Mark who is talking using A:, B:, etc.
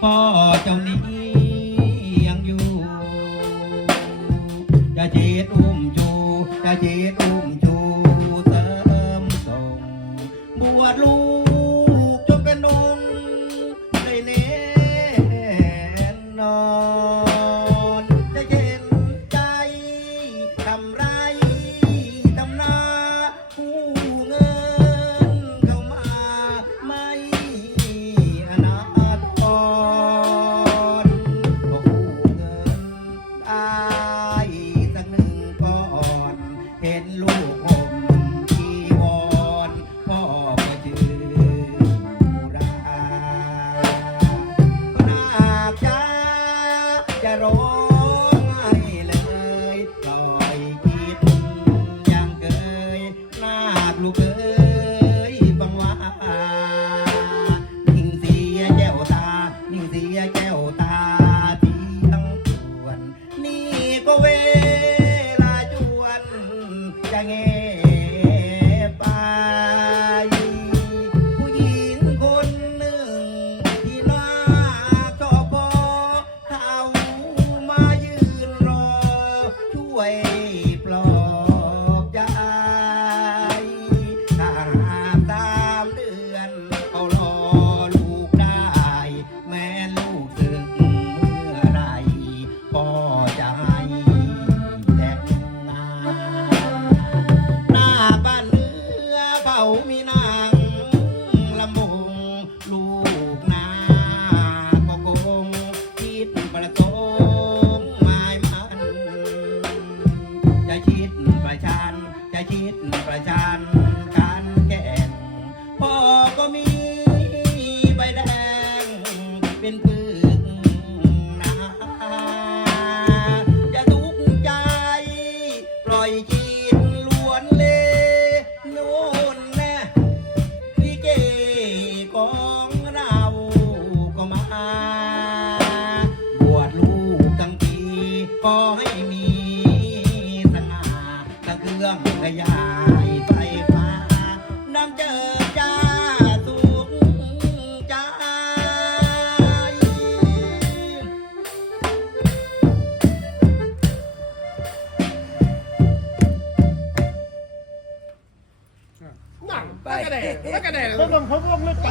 A: Po, 你 เห็นลูกผมจีวรพ่อก็จือราก็น่าจะจะร้องไห้เลยปล่อยคิดยังเคยนาคลูกเอ้ยบังว่านิ่งเสียแก้วตา นิ่งเสียแก้ว มีนางละมงลูกนาก็คงคิดประสงค์หมายมัน จะคิดประชันจะคิดประชัน ยายไฟฟ้าน้ำเจอจ้าสุขใจ
B: นั่งแล้วก็แดงแล้วก็แดง
C: แล้วต้องเขาก็ต้องเลือกไป